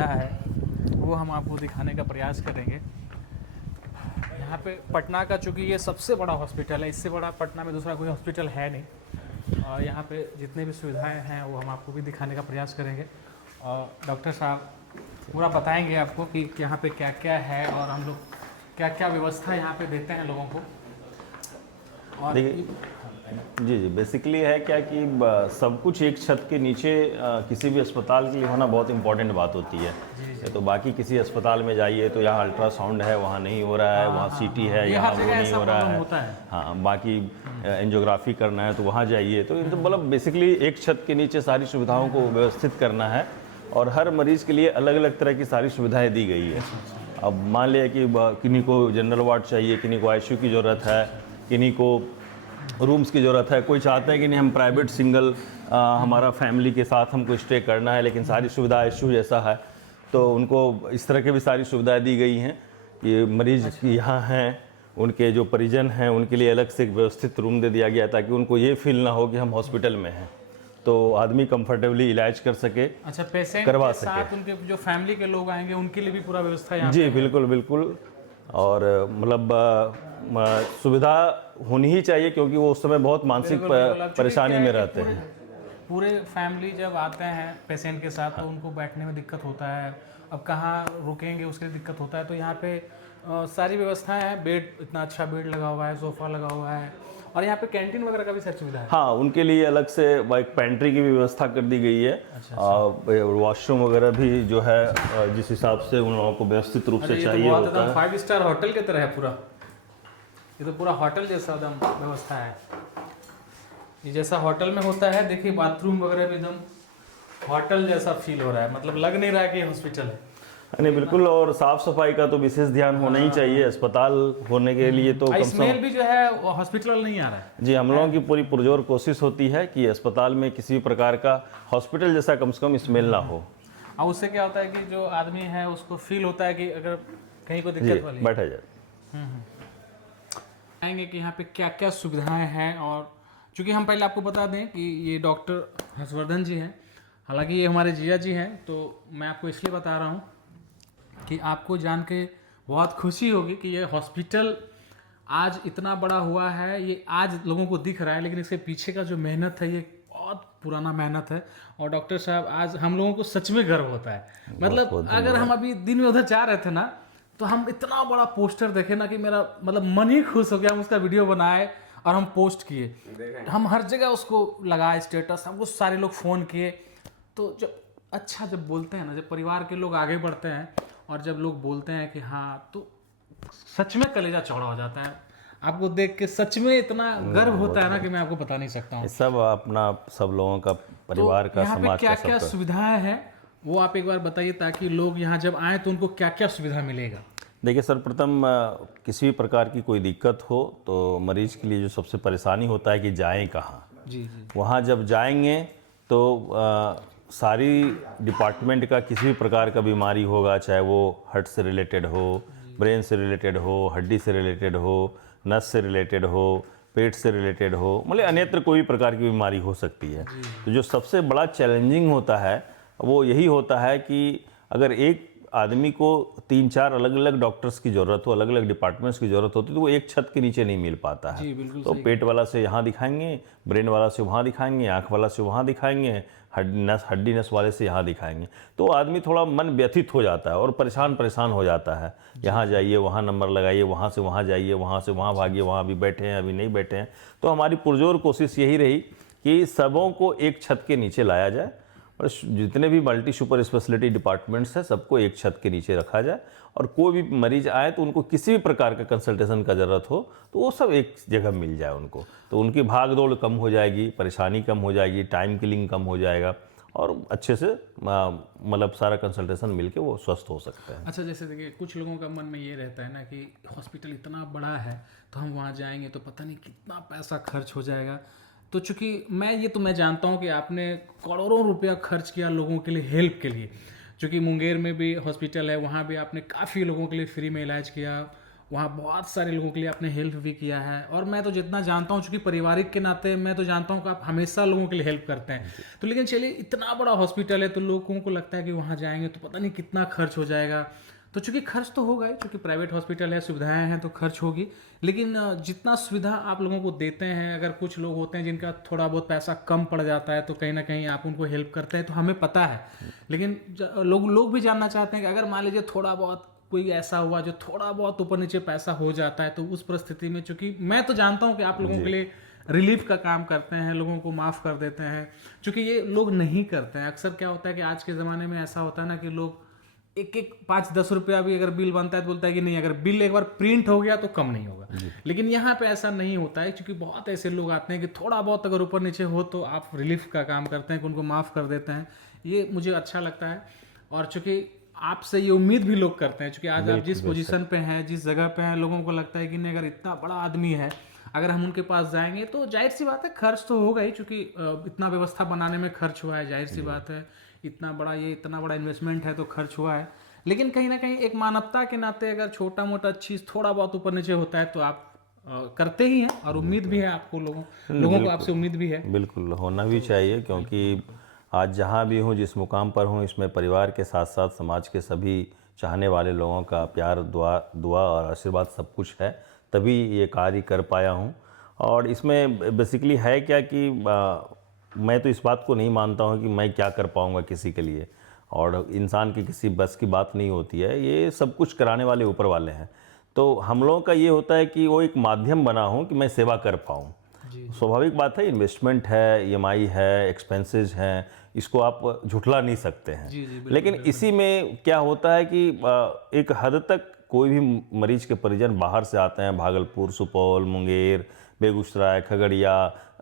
सुविधा है वो हम आपको दिखाने का प्रयास करेंगे। यहाँ पे पटना का चूँकि ये सबसे बड़ा हॉस्पिटल है, इससे बड़ा पटना में दूसरा कोई हॉस्पिटल है नहीं। और यहाँ पे जितने भी सुविधाएं हैं वो हम आपको भी दिखाने का प्रयास करेंगे। और डॉक्टर साहब पूरा बताएंगे आपको कि यहाँ पे क्या क्या है और हम लोग क्या क्या व्यवस्था यहाँ पे देते हैं लोगों को। और देखिए जी जी, बेसिकली है क्या कि सब कुछ एक छत के नीचे किसी भी अस्पताल के लिए होना बहुत इंपॉर्टेंट बात होती है। ये तो बाकी किसी अस्पताल में जाइए तो यहाँ अल्ट्रासाउंड है वहाँ नहीं हो रहा है, वहाँ सीटी है यहाँ वो नहीं हो रहा है। हाँ, बाकी एंजियोग्राफी करना है तो वहाँ जाइए। तो मतलब बेसिकली एक छत के नीचे सारी सुविधाओं को व्यवस्थित करना है और हर मरीज़ के लिए अलग अलग तरह की सारी सुविधाएँ दी गई है। अब मान लिया कि किन्हीं को जनरल वार्ड चाहिए, किन्हीं को आईसीयू की ज़रूरत है, किन्हीं को रूम्स की ज़रूरत है, कोई चाहता है कि नहीं हम प्राइवेट सिंगल हमारा फैमिली के साथ हमको स्टे करना है लेकिन सारी सुविधा आईसीयू जैसा है, तो उनको इस तरह की भी सारी सुविधाएं दी गई हैं। ये मरीज़ यहाँ हैं, उनके जो परिजन हैं उनके लिए अलग से एक व्यवस्थित रूम दे दिया गया ताकि उनको ये फील ना हो कि हम हॉस्पिटल में हैं, तो आदमी कंफर्टेबली इलाज कर सके। अच्छा, पेशेंट करवा के साथ उनके जो फैमिली के लोग आएंगे उनके लिए भी पूरा व्यवस्था यहाँ जी बिल्कुल बिल्कुल। और मतलब सुविधा होनी ही चाहिए क्योंकि वो उस समय बहुत मानसिक परेशानी में रहते हैं। पूरे फैमिली जब आते हैं पेशेंट के साथ तो उनको बैठने में दिक्कत होता है, अब कहाँ रुकेंगे उसके लिए दिक्कत होता है। तो यहाँ पे सारी व्यवस्थाएं हैं, बेड इतना अच्छा बेड लगा हुआ है, सोफ़ा लगा हुआ है और यहाँ पे कैंटीन वगैरह का भी सर सुविधा है। हाँ, उनके लिए अलग से एक पेंट्री की भी व्यवस्था कर दी गई है। वॉशरूम वगैरह भी जो है जिस हिसाब से उन लोगों को व्यवस्थित रूप से चाहिए होता है। 5 स्टार होटल की तरह है पूरा, ये तो पूरा होटल जैसा एकदम व्यवस्था है, ये जैसा होटल में होता है। देखिए बाथरूम वगैरह भी एकदम होटल जैसा फील हो रहा है, मतलब लग नहीं रहा है कि हॉस्पिटल है। नहीं बिल्कुल, और साफ सफाई का तो विशेष ध्यान होना ही चाहिए अस्पताल होने के लिए। तो स्मेल भी जो है हॉस्पिटल नहीं आ रहा है। जी, हम लोगों की पूरी पुरजोर कोशिश होती है कि अस्पताल में किसी भी प्रकार का हॉस्पिटल जैसा कम से कम स्मेल ना हो। और उससे क्या होता है कि जो आदमी है उसको फील होता है कि अगर कहीं को दिक्कत वाली बैठा जाए। आएंगे कि यहाँ पे क्या क्या सुविधाएं हैं। और चूँकि हम पहले आपको बता दें कि ये डॉक्टर हर्षवर्धन जी हैं, हालांकि ये हमारे जिया जी हैं, तो मैं आपको इसलिए बता रहा हूँ कि आपको जान के बहुत खुशी होगी कि ये हॉस्पिटल आज इतना बड़ा हुआ है, ये आज लोगों को दिख रहा है, लेकिन इसके पीछे का जो मेहनत है ये बहुत पुराना मेहनत है। और डॉक्टर साहब आज हम लोगों को सच में गर्व होता है। मतलब अगर हम अभी दिन में उधर जा रहे थे ना तो हम इतना बड़ा पोस्टर देखे ना कि मेरा मतलब मन ही खुश हो गया। हम उसका वीडियो बनाए और हम पोस्ट किए, हम हर जगह उसको लगाए स्टेटस, हमको सारे लोग फ़ोन किए। तो जब अच्छा जब बोलते हैं ना, जब परिवार के लोग आगे बढ़ते हैं और जब लोग बोलते हैं कि हाँ, तो सच में कलेजा चौड़ा हो जाता है। आपको देख के सच में इतना गर्व होता है ना कि मैं आपको बता नहीं सकता हूँ। सब अपना सब लोगों का परिवार का यहाँ समाज पे क्या का क्या सुविधाएं हैं वो आप एक बार बताइए ताकि लोग यहाँ जब आए तो उनको क्या क्या सुविधा मिलेगा। देखिए सर्वप्रथम किसी भी प्रकार की कोई दिक्कत हो तो मरीज के लिए जो सबसे परेशानी होता है कि जाएं कहाँ। जी जी। वहाँ जब जाएंगे तो सारी डिपार्टमेंट का किसी भी प्रकार का बीमारी होगा, चाहे वो हार्ट से रिलेटेड हो, ब्रेन से रिलेटेड हो, हड्डी से रिलेटेड हो, नस से रिलेटेड हो, पेट से रिलेटेड हो, मतलब अन्यत्र कोई भी प्रकार की बीमारी हो सकती है। तो जो सबसे बड़ा चैलेंजिंग होता है वो यही होता है कि अगर एक आदमी को 3-4 अलग अलग डॉक्टर्स की ज़रूरत हो, अलग अलग डिपार्टमेंट्स की ज़रूरत होती है तो वो एक छत के नीचे नहीं मिल पाता है। तो पेट वाला से यहाँ दिखाएंगे, ब्रेन वाला से वहाँ दिखाएंगे, आँख वाला से वहाँ दिखाएंगे, हड्डी नस वाले से यहाँ दिखाएंगे, तो आदमी थोड़ा मन व्यथित हो जाता है और परेशान हो जाता है। यहाँ जाइए, वहाँ नंबर लगाइए, वहाँ से वहाँ जाइए, वहाँ से वहाँ भागिए, वहाँ अभी बैठे हैं अभी नहीं बैठे हैं। तो हमारी पुरजोर कोशिश यही रही कि सबों को एक छत के नीचे लाया जाए और जितने भी मल्टी सुपर स्पेशलिटी डिपार्टमेंट्स हैं सबको एक छत के नीचे रखा जाए और कोई भी मरीज आए तो उनको किसी भी प्रकार का कंसल्टेशन का ज़रूरत हो तो वो सब एक जगह मिल जाए उनको, तो उनकी भाग दौड़ कम हो जाएगी, परेशानी कम हो जाएगी, टाइम किलिंग कम हो जाएगा और अच्छे से मतलब सारा कंसल्टेशन मिलके वो स्वस्थ हो सकते हैं। अच्छा, जैसे देखिए कुछ लोगों का मन में ये रहता है ना कि हॉस्पिटल इतना बड़ा है तो हम वहाँ जाएंगे तो पता नहीं कितना पैसा खर्च हो जाएगा। तो चूंकि मैं जानता हूँ कि आपने करोड़ों रुपया खर्च किया लोगों के लिए, हेल्प के लिए। चूँकि मुंगेर में भी हॉस्पिटल है, वहाँ भी आपने काफ़ी लोगों के लिए फ्री में इलाज किया वहाँ बहुत सारे लोगों के लिए आपने हेल्प भी किया है, और मैं तो जितना जानता हूँ, चूँकि पारिवारिक के नाते मैं तो जानता हूँ कि आप हमेशा लोगों के लिए हेल्प करते हैं। तो लेकिन चलिए, इतना बड़ा हॉस्पिटल है तो लोगों को लगता है कि वहाँ जाएंगे तो पता नहीं कितना खर्च हो जाएगा। तो चूंकि खर्च तो होगा ही, चूंकि प्राइवेट हॉस्पिटल है, सुविधाएं हैं तो खर्च होगी, लेकिन जितना सुविधा आप लोगों को देते हैं, अगर कुछ लोग होते हैं जिनका थोड़ा बहुत पैसा कम पड़ जाता है तो कहीं ना कहीं आप उनको हेल्प करते हैं, तो हमें पता है। लेकिन लोग भी जानना चाहते हैं कि अगर मान लीजिए थोड़ा बहुत कोई ऐसा हुआ जो थोड़ा बहुत ऊपर नीचे पैसा हो जाता है, तो उस परिस्थिति में, चूंकि मैं तो जानता हूं कि आप लोगों के लिए रिलीफ का काम करते हैं, लोगों को माफ़ कर देते हैं, क्योंकि ये लोग नहीं करते हैं। अक्सर क्या होता है कि आज के ज़माने में ऐसा होता है ना कि लोग एक 5-10 रुपया भी अगर बिल बनता है तो बोलता है कि नहीं, अगर बिल एक बार प्रिंट हो गया तो कम नहीं होगा। लेकिन यहाँ पे ऐसा नहीं होता है, क्योंकि बहुत ऐसे लोग आते हैं कि थोड़ा बहुत अगर ऊपर नीचे हो तो आप रिलीफ का काम करते हैं कि उनको माफ़ कर देते हैं। ये मुझे अच्छा लगता है, और चूंकि आपसे ये उम्मीद भी लोग करते हैं, क्योंकि आज आप जिस पोजीशन पे हैं, जिस जगह पे हैं, लोगों को लगता है कि नहीं, अगर इतना बड़ा आदमी है, अगर हम उनके पास जाएंगे तो जाहिर सी बात है खर्च तो होगा ही, क्योंकि इतना व्यवस्था बनाने में खर्च हुआ है, जाहिर सी बात है, इतना बड़ा इन्वेस्टमेंट है तो खर्च हुआ है। लेकिन कहीं ना कहीं एक मानवता के नाते अगर छोटा मोटा चीज़ थोड़ा बहुत ऊपर नीचे होता है तो आप करते ही हैं, और उम्मीद भी है आपको, लोगों को आपसे उम्मीद भी है। बिल्कुल होना भी चाहिए, क्योंकि आज जहाँ भी हूँ, जिस मुकाम पर हूँ, इसमें परिवार के साथ साथ समाज के सभी चाहने वाले लोगों का प्यार, दुआ और आशीर्वाद सब कुछ है, तभी ये कार्य कर पाया हूँ। और इसमें बेसिकली है क्या कि मैं तो इस बात को नहीं मानता हूँ कि मैं क्या कर पाऊँगा किसी के लिए, और इंसान की किसी बस की बात नहीं होती है, ये सब कुछ कराने वाले ऊपर वाले हैं। तो हम लोगों का ये होता है कि वो एक माध्यम बना हूँ कि मैं सेवा कर पाऊँ। स्वाभाविक बात है, इन्वेस्टमेंट है, ईएमआई है, एक्सपेंसेस हैं, इसको आप झुठला नहीं सकते हैं। लेकिन इसी में क्या होता है कि एक हद तक कोई भी मरीज के परिजन बाहर से आते हैं, भागलपुर, सुपौल, मुंगेर, बेगूसराय, खगड़िया,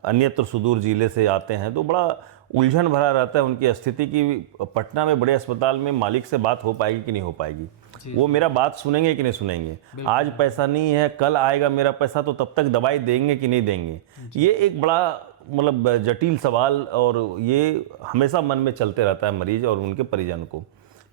अन्यत्र सुदूर जिले से आते हैं, तो बड़ा उलझन भरा रहता है उनकी स्थिति की पटना में बड़े अस्पताल में मालिक से बात हो पाएगी कि नहीं हो पाएगी, वो मेरा बात सुनेंगे कि नहीं सुनेंगे, आज पैसा नहीं है कल आएगा मेरा पैसा, तो तब तक दवाई देंगे कि नहीं देंगे। ये एक बड़ा मतलब जटिल सवाल, और ये हमेशा मन में चलते रहता है मरीज और उनके परिजन को।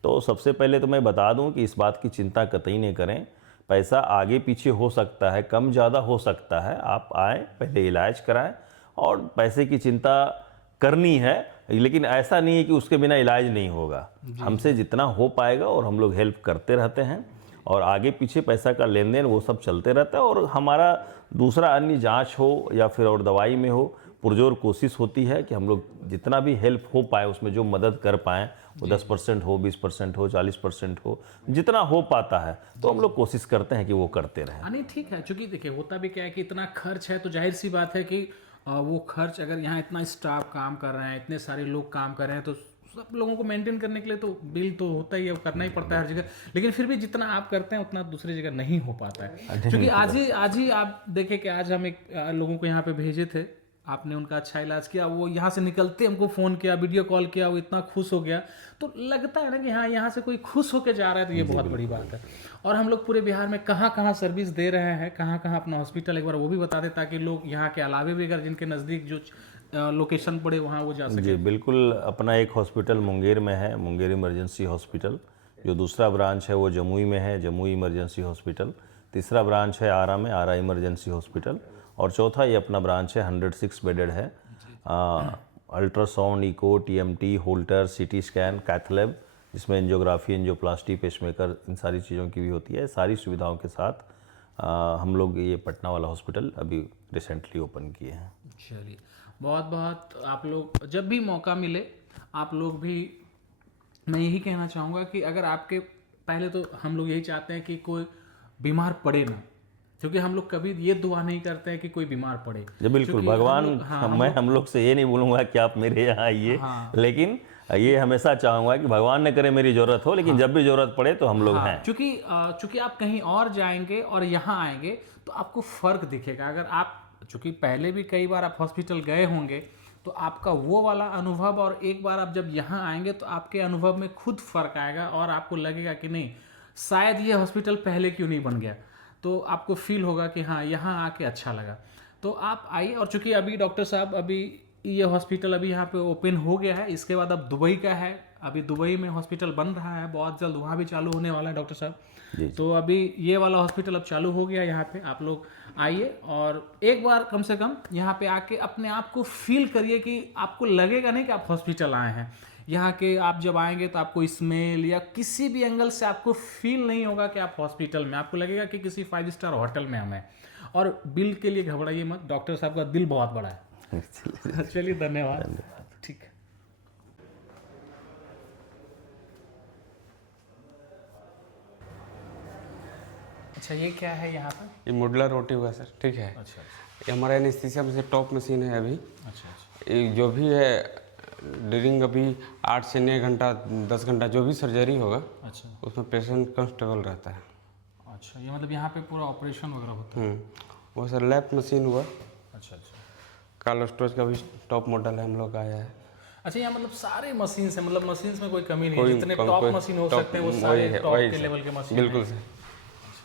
तो सबसे पहले तो मैं बता दूं कि इस बात की चिंता कतई नहीं करें, पैसा आगे पीछे हो सकता है, कम ज़्यादा हो सकता है, आप आएँ पहले इलाज कराएं, और पैसे की चिंता करनी है, लेकिन ऐसा नहीं है कि उसके बिना इलाज नहीं होगा। हमसे जितना हो पाएगा, और हम लोग हेल्प करते रहते हैं, और आगे पीछे पैसा का लेन देन वो सब चलते रहता है, और हमारा दूसरा अन्य जांच हो या फिर और दवाई में हो, पुरजोर कोशिश होती है कि हम लोग जितना भी हेल्प हो पाए, उसमें जो मदद कर पाएँ, वो 10% हो, 20% हो, 40% हो, जितना हो पाता है तो हम लोग कोशिश करते हैं कि वो करते रहें। नहीं, ठीक है, क्योंकि देखिए होता भी क्या है कि इतना खर्च है तो जाहिर सी बात है कि वो खर्च, अगर यहाँ इतना स्टाफ काम कर रहे हैं, इतने सारे लोग काम कर रहे हैं, तो सब लोगों को मेंटेन करने के लिए तो बिल तो होता ही है, करना ही पड़ता है हर जगह। लेकिन फिर भी जितना आप करते हैं उतना दूसरी जगह नहीं हो पाता है, क्योंकि आज ही आप देखें कि आज हम एक लोगों को यहाँ पे भेजे थे, आपने उनका अच्छा इलाज किया, वो यहाँ से निकलते हमको फ़ोन किया, वीडियो कॉल किया, वो इतना खुश हो गया। तो लगता है ना कि हाँ, यहाँ से कोई खुश होकर जा रहा है, तो ये बहुत बड़ी बात है। और हम लोग पूरे बिहार में कहाँ कहाँ सर्विस दे रहे हैं, कहाँ कहाँ अपना हॉस्पिटल, एक बार वो भी बता दें, ताकि लोग यहाँ के अलावे भी अगर जिनके नज़दीक जो लोकेशन पड़े वहाँ वो जा सके। जी बिल्कुल, अपना एक हॉस्पिटल मुंगेर में है, मुंगेर इमरजेंसी हॉस्पिटल। जो दूसरा ब्रांच है वो जमुई में है, जमुई इमरजेंसी हॉस्पिटल। तीसरा ब्रांच है आरा में, आरा इमरजेंसी हॉस्पिटल। और चौथा ये अपना ब्रांच है 106 बेडेड है। Ultrasound, echo, TMT, Holter, CT scan, cath lab, जिसमें एंजियोग्राफी, एंजियोप्लास्टी, पेसमेकर, इन सारी चीज़ों की भी होती है। सारी सुविधाओं के साथ हम लोग ये पटना वाला हॉस्पिटल अभी रिसेंटली ओपन किए हैं। चलिए, बहुत बहुत आप लोग जब भी मौका मिले, आप लोग भी, मैं यही कहना चाहूँगा कि अगर आपके, पहले तो हम लोग यही चाहते हैं कि कोई बीमार पड़े ना, क्योंकि हम लोग कभी ये दुआ नहीं करते हैं कि कोई बीमार पड़े। जी बिल्कुल, भगवान, मैं हम लोग से ये नहीं बोलूँगा कि आप मेरे यहाँ आइए, लेकिन ये हमेशा चाहूँगा कि भगवान न करे मेरी ज़रूरत हो, लेकिन जब भी ज़रूरत पड़े तो हम लोग हैं। क्योंकि आप कहीं और जाएंगे और यहाँ आएंगे तो आपको फ़र्क दिखेगा। अगर आप, चूँकि पहले भी कई बार आप हॉस्पिटल गए होंगे, तो आपका वो वाला अनुभव, और एक बार आप जब यहाँ आएंगे तो आपके अनुभव में खुद फ़र्क आएगा, और आपको लगेगा कि नहीं, शायद ये हॉस्पिटल पहले क्यों नहीं बन गया। तो आपको फील होगा कि हाँ, यहाँ आके अच्छा लगा। तो आप आइए। और चूंकि अभी डॉक्टर साहब, अभी ये हॉस्पिटल अभी यहाँ पे ओपन हो गया है, इसके बाद अब दुबई का है, अभी दुबई में हॉस्पिटल बन रहा है, बहुत जल्द वहाँ भी चालू होने वाला है डॉक्टर साहब। जी। तो अभी ये वाला हॉस्पिटल अब चालू हो गया यहाँ पे। आप लोग आइए और एक बार कम से कम यहाँ पे आके अपने आप को फील करिए कि आपको लगेगा नहीं कि आप हॉस्पिटल आए हैं। यहाँ के आप जब आएंगे तो आपको स्मेल या किसी भी एंगल से आपको फील नहीं होगा कि आप हॉस्पिटल में, आपको लगेगा कि किसी 5 स्टार होटल में हम हैं। और बिल के लिए घबराइए मत, डॉक्टर साहब का दिल बहुत बड़ा है। चलिए धन्यवाद। ठीक है। अच्छा ये क्या है यहाँ पर? ये मॉडुलर रोटी हुआ सर, ठीक है। अच्छा ये हमारा एनेस्थीसिया में से टॉप मशीन है अभी। अच्छा। ये जो भी है ड्यूरिंग अभी 8 से 9 घंटा 10 घंटा जो भी सर्जरी होगा अच्छा उसमें पेशेंट कंफर्टेबल रहता है। अच्छा, ये मतलब यहाँ पे पूरा ऑपरेशन वगैरह होता है। वो सर लैब मशीन हुआ। अच्छा अच्छा। कार्ल स्टोरेज का भी टॉप मॉडल है हम लोग का आया है। अच्छा, यहाँ मतलब सारे मशीन है, मतलब मशीन में कोई कमी नहीं है, कोई जितने कम- टॉप कोई मशीन हो top सकते हैं वो वही सारे है, टॉप वही के सर। लेवल के मशीन बिल्कुल सर।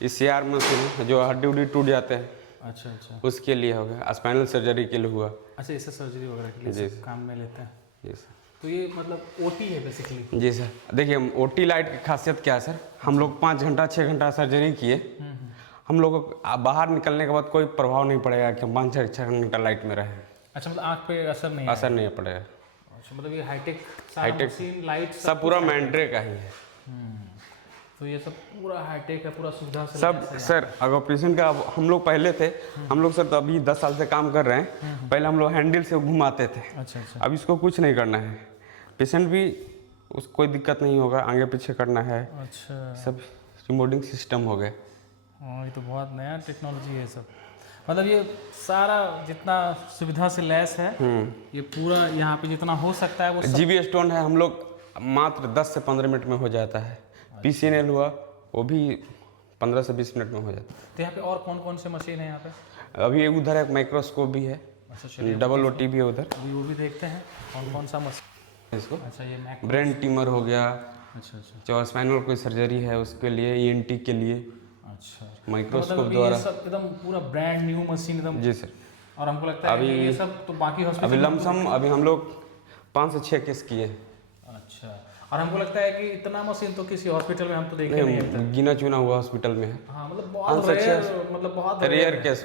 ये CR मशीन है जो हड्डी उड्डी टूट जाते हैं अच्छा अच्छा। उसके लिए हो गया, स्पाइनल सर्जरी के लिए हुआ। अच्छा, इससे सर्जरी वगैरह के लिए जी सब काम में लेते हैं। जी सर। तो ये मतलब ओटी है बेसिकली। जी सर, देखिए OT लाइट की खासियत क्या है सर, हम लोग 5 घंटा 6 घंटा सर्जरी किए, हम लोग को बाहर निकलने के बाद कोई प्रभाव नहीं पड़ेगा कि हम 5-6 घंटा लाइट में रहें। अच्छा, मतलब आँख पे असर नहीं असर नहीं पड़ेगा। अच्छा, मतलब ये हाईटेक हाईटेक मशीन लाइट सब पूरा मैंड्रे का ही है। तो ये सब पूरा हाईटेक है, पूरा सुविधा से सब सर अगर ऑपरेशन का अब हम लोग पहले थे, हम लोग सर तो अभी 10 साल से काम कर रहे हैं, पहले हम लोग हैंडल से घुमाते थे। अच्छा अच्छा। अब इसको कुछ नहीं करना है, पेशेंट भी उसको कोई दिक्कत नहीं होगा, आगे पीछे करना है, अच्छा, सब रिमोटिंग सिस्टम हो गए। हाँ ये तो बहुत नया टेक्नोलॉजी है सब। मतलब ये सारा जितना सुविधा से लैस है, ये पूरा यहाँ पे जितना हो सकता है वो सब। जीबी स्टोन है, हम लोग मात्र 10 से 15 मिनट में हो जाता है। PCNL हुआ वो भी 15 से 20 मिनट में हो जाता है। तो यहाँ पे और कौन कौन से मशीन है यहाँ पे? अभी एक उधर एक माइक्रोस्कोप भी है, अच्छा चलिए डबल OT भी है उधर। अभी वो भी देखते हैं कौन कौन सा मशीन। इसको अच्छा ये मैक। ब्रेन ट्यूमर हो गया, अच्छा अच्छा जो स्पाइनल कोई सर्जरी है उसके लिए, ENT के लिए अच्छा। माइक्रोस्कोप मतलब द्वारा। ये सब एकदम पूरा ब्रांड न्यू मशीन एकदम। जी सर। और हमको लगता है कि ये सब तो बाकी अभी हॉस्पिटल। लमसम अभी हम लोग 5 से 6 केस किए। अच्छा, और हमको लगता है कि इतना मशीन तो किसी हॉस्पिटल में हम तो देखे नहीं है। गिना चुना हुआ हॉस्पिटल में है। हाँ मतलब बहुत रेयर, मतलब बहुत रेयर केस।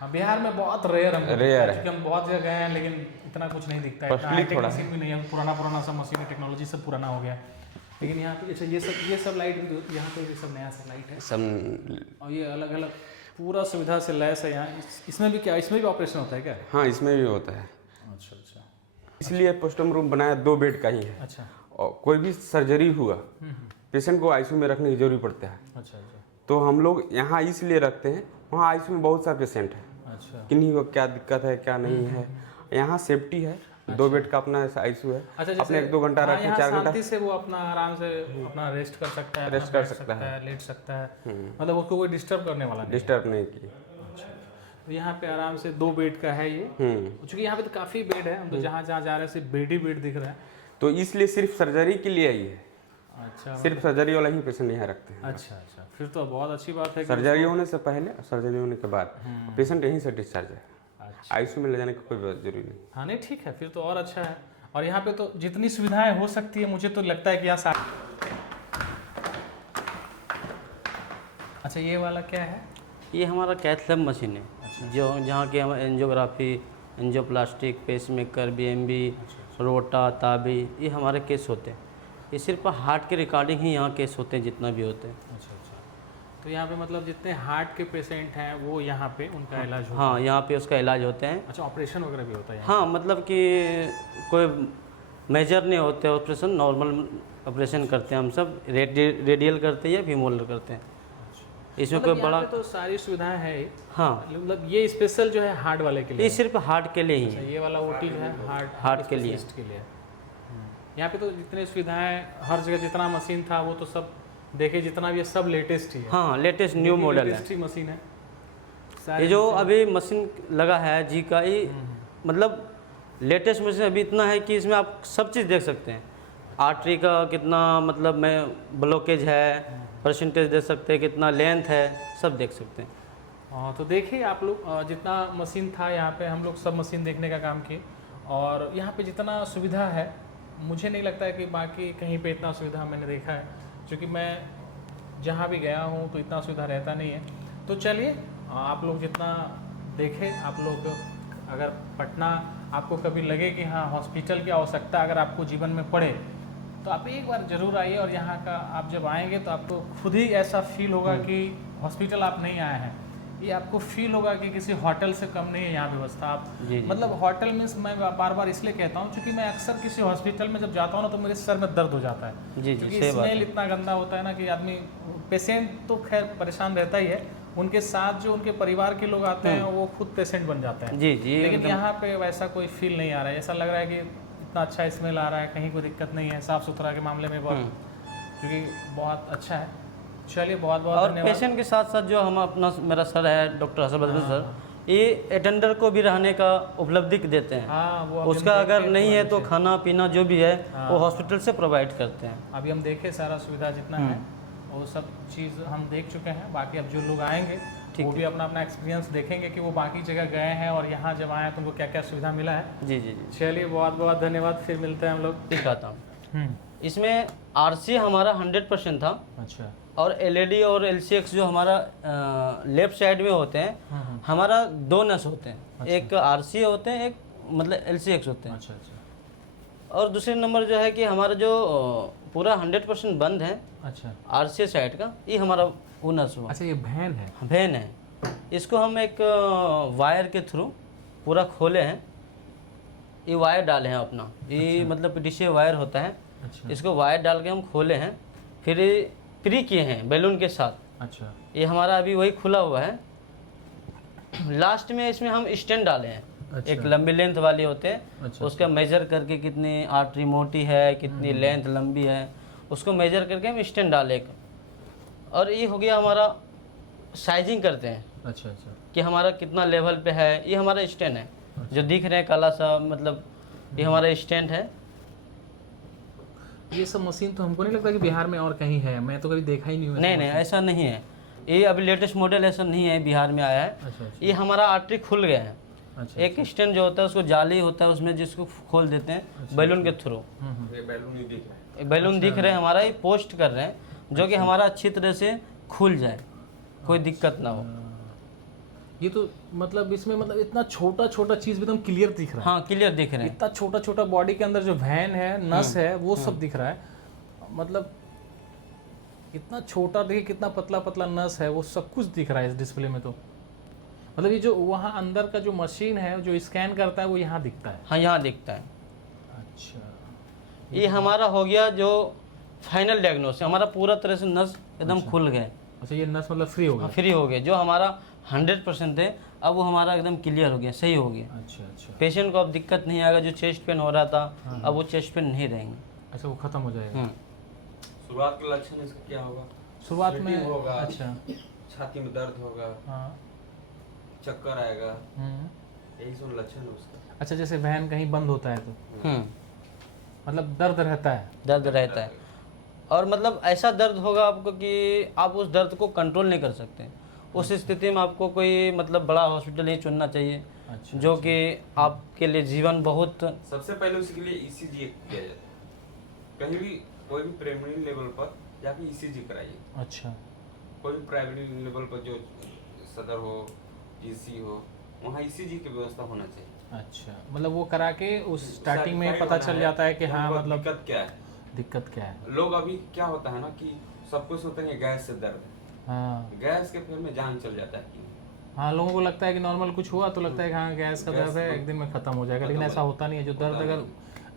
हाँ, बिहार में बहुत रेयर हमको रेयर है। क्योंकि हम बहुत जगह गए हैं लेकिन इतना कुछ नहीं दिखता है। इतना हाईटेक मशीन भी नहीं है, पुराना सब मशीन टेक्नोलॉजी सब पुराना हो गया। लेकिन यहाँ पे अच्छा ये सब लाइट भी यहाँ पे ये सब नया सा लाइट है सब और ये अलग अलग पूरा सुविधा से लैस है यहाँ। इसमें भी क्या, इसमें भी ऑपरेशन होता है क्या? हाँ इसमें भी होता है। अच्छा अच्छा इसलिए पोस्टम रूम बनाया 2 बेड का ही है। अच्छा और कोई भी सर्जरी हुआ पेशेंट को ICU में रखने की जरूरत पड़ता है, अच्छा अच्छा तो हम लोग यहाँ इसलिए रखते हैं, वहाँ ICU में बहुत सारे पेशेंट हैं, अच्छा किन्हीं को क्या दिक्कत है क्या नहीं है। यहाँ सेफ्टी है, 2 बेड का अपना ICU है। अच्छा, अपने 1-2 घंटा हाँ, रखें, यहाँ 4 घंटा शांति से वो अपना आराम से अपना रेस्ट कर सकता है, रेस्ट अपना कर बैठ सकता है, लेट सकता है, मतलब उसको कोई डिस्टर्ब करने वाला नहीं। डिस्टर्ब नहीं की। तो यहाँ पे आराम से 2 बेड का है ये। क्योंकि यहाँ पे तो काफी बेड है, हम तो जहाँ जहाँ जा रहे हैं सिर्फ बेड ही बेड दिख रहा है। तो इसलिए सिर्फ सर्जरी के लिए ही है, अच्छा सिर्फ सर्जरी वाला ही पेशेंट यहाँ रखते हैं। अच्छा अच्छा, फिर तो बहुत अच्छी बात है कि सर्जरी होने से पहले और सर्जरी होने के बाद पेशेंट यहीं से डिस्चार्ज है, अच्छा। ICU में ले जाने की कोई जरूरी नहीं। हाँ नहीं ठीक है, फिर तो और अच्छा है। और यहाँ पे तो जितनी सुविधाएं हो सकती है, मुझे तो लगता है कि यहाँ अच्छा ये वाला क्या है? ये हमारा कैथ लैब मशीन है, जो जहाँ की हम एंजियोग्राफी, एंजियोप्लास्टिक, पेसमेकर, BMB, रोटा, ताबी, ये हमारे केस होते हैं। ये सिर्फ हार्ट के रिकॉर्डिंग ही यहाँ केस होते हैं, जितना भी होते हैं। अच्छा अच्छा, तो यहाँ पे मतलब जितने हार्ट के पेशेंट हैं वो यहाँ पे उनका इलाज होता हाँ, यहाँ पे उसका इलाज होते हैं। है? अच्छा, ऑपरेशन वगैरह भी होता है यहाँ? हाँ, मतलब कि कोई मेजर नहीं होते ऑपरेशन, नॉर्मल ऑपरेशन करते हैं हम सब। रेडियल करते हैं या फीमोलर करते हैं, इसमें मतलब कोई यहाँ बड़ा। पे तो सारी सुविधाएं है। हाँ, मतलब ये स्पेशल जो है हार्ट वाले के लिए ये है। सिर्फ हार्ट के लिए ही अच्छा, है। ये वाला ओटी जो है हार्ट के लिए। स्पेशलिस्ट के लिए। यहाँ पे तो जितने सुविधाएं हर जगह, जितना मशीन था वो तो सब देखे, जितना भी है सब लेटेस्ट ही है। हाँ, लेटेस्ट न्यू मॉडल है। लेटेस्ट ही मशीन है ये सारे। जो अभी मशीन लगा है जी का, ये मतलब लेटेस्ट मशीन अभी इतना है कि इसमें आप सब चीज़ देख सकते हैं। आर्टरी का कितना मतलब में ब्लॉकेज है, परसेंटेज देख सकते हैं, कितना लेंथ है, सब देख सकते हैं। हाँ तो देखिए आप लोग, जितना मशीन था यहाँ पे हम लोग सब मशीन देखने का काम किए। और यहाँ पे जितना सुविधा है मुझे नहीं लगता है कि बाकी कहीं पे इतना सुविधा मैंने देखा है, क्योंकि मैं जहाँ भी गया हूँ तो इतना सुविधा रहता नहीं है। तो चलिए आप लोग जितना देखें, आप लोग अगर पटना आपको कभी लगे कि हाँ हॉस्पिटल की आवश्यकता अगर आपको जीवन में पड़े तो आप एक बार ज़रूर आइए, और यहाँ का आप जब आएंगे तो आपको खुद ही ऐसा फील होगा कि हॉस्पिटल आप नहीं आए हैं। ये आपको फील होगा कि किसी होटल से कम नहीं है यहाँ व्यवस्था। आप जी, जी। मतलब होटल मीन्स मैं बार बार इसलिए कहता हूँ क्योंकि मैं अक्सर किसी हॉस्पिटल में जब जाता हूँ ना तो मेरे सर में दर्द हो जाता है, जी, जी, क्योंकि सही बात स्मेल है। इतना गंदा होता है ना कि आदमी, पेशेंट तो खैर परेशान रहता ही है, उनके साथ जो उनके परिवार के लोग आते हैं वो खुद पेशेंट बन जाते हैं। जी, जी, लेकिन एकदम। यहाँ पे वैसा कोई फील नहीं आ रहा है, ऐसा लग रहा है कि इतना अच्छा स्मेल आ रहा है, कहीं कोई दिक्कत नहीं है, साफ़ सुथरा के मामले में बहुत, क्योंकि बहुत अच्छा है। चलिए बहुत बहुत और धन्यवाद। पेशेंट के साथ साथ जो हम अपना मेरा सर है डॉक्टर हर्षवर्धन सर, ये अटेंडर को भी रहने का उपलब्धि देते हैं। हाँ वो अभी हम उसका अगर देखे नहीं है थोड़ा तो नीचे। खाना पीना जो भी है वो हॉस्पिटल से प्रोवाइड करते हैं। अभी हम देखे सारा सुविधा जितना है वो सब चीज़ हम देख चुके हैं। बाकी अब जो लोग आएंगे वो भी अपना अपना एक्सपीरियंस देखेंगे कि वो बाकी जगह गए हैं और यहाँ जब आए तो उनको क्या क्या सुविधा मिला है। जी जी जी, चलिए बहुत बहुत धन्यवाद, फिर मिलते हैं हम लोग। दिखाता हूँ। इसमें आरसी हमारा 100% था, अच्छा और एलईडी और एलसीएक्स जो हमारा लेफ्ट साइड में होते हैं, हमारा 2 नस होते हैं, एक आरसी होते हैं, एक मतलब एलसीएक्स होते हैं। अच्छा अच्छा और दूसरे नंबर जो है कि हमारा जो पूरा 100% बंद है अच्छा आरसी साइड का, ये हमारा वो नस हुआ, अच्छा, ये वैन है। वेन है। इसको हम एक वायर के थ्रू पूरा खोले हैं, ये वायर डाले हैं अपना, ये मतलब पीटीसी वायर होता है, अच्छा इसको वायर डाल के हम खोले हैं, फिर प्री किए हैं बैलून के साथ। अच्छा ये हमारा अभी वही खुला हुआ है। लास्ट में इसमें हम स्टैंड डाले हैं, अच्छा। एक लंबी लेंथ वाले होते हैं, अच्छा, उसका मेजर करके कितनी आर्टरी मोटी है, कितनी लेंथ लंबी है, उसको मेजर करके हम स्टैंड डाले एक। और ये हो गया हमारा साइजिंग करते हैं अच्छा अच्छा कि हमारा कितना लेवल पे है। ये हमारा स्टैंड है जो दिख रहे हैं काला सा, मतलब ये हमारा स्टैंड है। ये सब मशीन तो हमको नहीं लगता कि बिहार में और कहीं है, मैं तो कभी देखा ही नहीं हुआ। नहीं नहीं, ऐसा नहीं है, ये अभी लेटेस्ट मॉडल ऐसा नहीं है, बिहार में आया है। अच्छा अच्छा ये हमारा आर्टरी खुल गया है। अच्छा एक स्टैंड जो होता है उसको जाली होता है उसमें, जिसको खोल देते हैं बैलून के थ्रू। ये बैलून नहीं दिख रहा है। बैलून दिख रहे हैं हमारा, ये पोस्ट कर रहे हैं, जो कि हमारा अच्छी तरह से खुल जाए, कोई दिक्कत ना हो। ये तो मतलब इसमें मतलब इतना छोटा छोटा चीज भी एकदम क्लियर दिख रहा है। हाँ, क्लियर दिख रहे हैं। इतना छोटा छोटा बॉडी के अंदर जो वैन है, नस है, वो सब दिख रहा है। मतलब इतना छोटा, देखिए कितना पतला पतला नस है, वो सब कुछ दिख रहा है इस डिस्प्ले में। तो मतलब ये जो वहाँ अंदर का जो मशीन है जो स्कैन करता है वो यहाँ दिखता है। हाँ, यहाँ दिखता है। अच्छा ये हमारा हो गया जो फाइनल डायग्नोसिस, हमारा पूरा तरह से नस एकदम खुल गए, अच्छा, ये नस मतलब फ्री हो गया। फ्री हो गए। जो हमारा 100% थे, अब वो हमारा एकदम क्लियर हो गया, सही हो गया। अच्छा अच्छा पेशेंट को अब दिक्कत नहीं आएगा। जो चेस्ट पेन हो रहा था, अब वो चेस्ट पेन नहीं रहेंगे। अच्छा, वो खत्म हो जाएगा शुरुआत के लक्षण इसका क्या होगा? शुरुआत में। स्वेटिंग होगा, अच्छा छाती में दर्द होगा, हाँ चक्कर आएगा, हम्म। यही सब लक्षण है उसका। अच्छा, जैसे वैन कहीं बंद होता है तो मतलब दर्द रहता है। दर्द रहता है, और मतलब ऐसा दर्द होगा आपको कि आप उस दर्द को कंट्रोल नहीं कर सकते। उस स्थिति में आपको कोई मतलब बड़ा हॉस्पिटल ही चुनना चाहिए, अच्छा, जो कि आपके लिए जीवन बहुत। सबसे पहले उसके लिए ईसीजी किया जाता है। कहीं भी कोई भी प्राइमरी लेवल पर जाके ईसीजी कराइए। अच्छा कोई भी प्राइमरी लेवल पर जो सदर हो, जीसी हो, वहाँ ईसीजी की व्यवस्था होना चाहिए। अच्छा, मतलब वो करा के उस स्टार्टिंग में Certify पता होना चल जाता है कि हाँ उनको मतलब दिक्कत क्या है। दिक्कत क्या है। लोग अभी क्या होता है ना कि सब कुछ होता है गैस से दर्द है, हाँ गैस के फिर में जान चल जाता है कि हाँ, लोगों को लगता है कि नॉर्मल कुछ हुआ तो लगता है कि हाँ गैस का दर्द है, एक दिन में खत्म हो जाएगा, लेकिन ऐसा होता नहीं है। जो दर्द अगर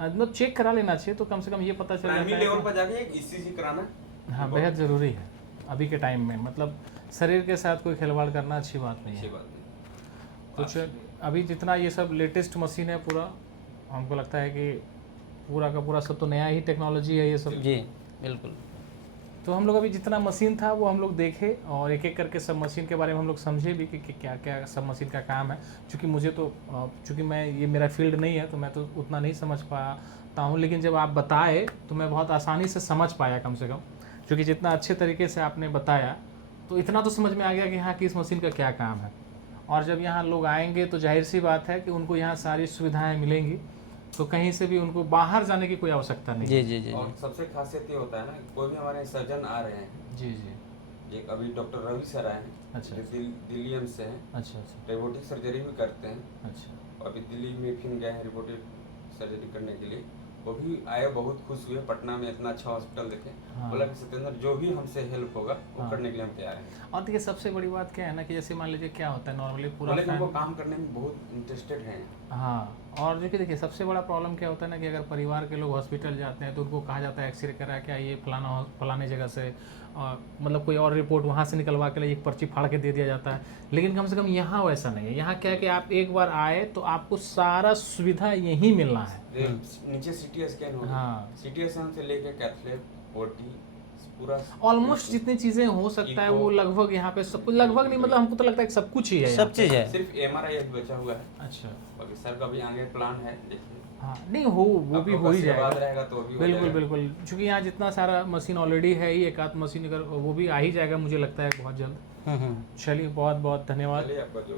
मतलब चेक करा लेना चाहिए तो कम से कम ये पता चल प्राइमरी जाता लेवल है। पर जाके एक ईसीजी कराना हाँ, बेहद ज़रूरी है अभी के टाइम में। मतलब शरीर के साथ कोई खिलवाड़ करना अच्छी बात नहीं अच्छी है। बात नहीं। कुछ अभी जितना ये सब लेटेस्ट मशीन है पूरा, हमको लगता है कि पूरा का पूरा सब तो नया ही टेक्नोलॉजी है ये सब। जी बिल्कुल। तो हम लोग अभी जितना मशीन था वो हम लोग देखे और एक एक करके सब मशीन के बारे में हम लोग समझे भी कि क्या क्या सब मशीन का काम है। क्योंकि मुझे तो चूँकि मैं ये मेरा फील्ड नहीं है तो मैं तो उतना नहीं समझ पाता हूँ, लेकिन जब आप बताए तो मैं बहुत आसानी से समझ पाया कम से कम। क्योंकि जितना अच्छे तरीके से आपने बताया तो इतना तो समझ में आ गया कि हाँ कि इस मशीन का क्या काम है। और जब यहाँ लोग आएंगे तो जाहिर सी बात है कि उनको यहाँ सारी सुविधाएँ मिलेंगी। तो कहीं से भी उनको बाहर जाने की कोई आवश्यकता नहीं। जी जी जी और सबसे खासियत ये होता है ना, कोई भी हमारे सर्जन आ रहे हैं, जी जी। एक अभी डॉक्टर रवि सर आए हैं, अच्छा। जो दिल्ली एम्स से हैं, अच्छा अच्छा रोबोटिक सर्जरी भी करते हैं। अच्छा। अभी दिल्ली में फिर गए हैं रोबोटिक सर्जरी करने के लिए, वो भी आए, बहुत खुश हुए, पटना में इतना अच्छा हॉस्पिटल देखे। हाँ। बोला कि सत्येंद्र जो भी हमसे हेल्प होगा वो हाँ। करने के लिए हम तैयार हैं। और देखिए सबसे बड़ी बात क्या है ना कि जैसे मान लीजिए क्या होता है नॉर्मली पूरा बोले कि हमको फैम- काम करने में बहुत इंटरेस्टेड हैं। हाँ, और देखिए सबसे बड़ा प्रॉब्लम क्या होता है ना कि अगर परिवार के लोग हॉस्पिटल जाते हैं तो उनको कहा जाता है एक्सरे करा के आइए फलाने जगह से, और मतलब कोई और रिपोर्ट वहाँ से निकलवा के लिए एक पर्ची फाड़ के दे दिया जाता है। लेकिन कम से कम यहाँ वैसा नहीं है। यहाँ क्या है कि आप एक बार आए तो आपको सारा सुविधा यहीं मिलना है। नीचे सीटी स्कैन होगा, हाँ। सीटी स्कैन से लेके कैथलेब ओटी पूरा ऑलमोस्ट जितनी चीज़ें हो सकता है वो लगभग यहाँ पे सब कुछ, लगभग नहीं मतलब हमको तो लगता है कि सब कुछ ही है यहाँ सब चीज़ है। सिर्फ एमआरआई अभी बचा हुआ है। पे। अच्छा। बाकी सर का भी आगे प्लान है, देखिए। हाँ नहीं हो वो भी हो ही जाएगा। रहेगा तो भी हो बिल्कुल जाएगा। बिल्कुल, क्योंकि यहाँ जितना सारा मशीन ऑलरेडी है ही, एक आध मशीन अगर वो भी आ ही जाएगा मुझे लगता है बहुत जल्द। चलिए बहुत बहुत धन्यवाद। चलिए आपका जो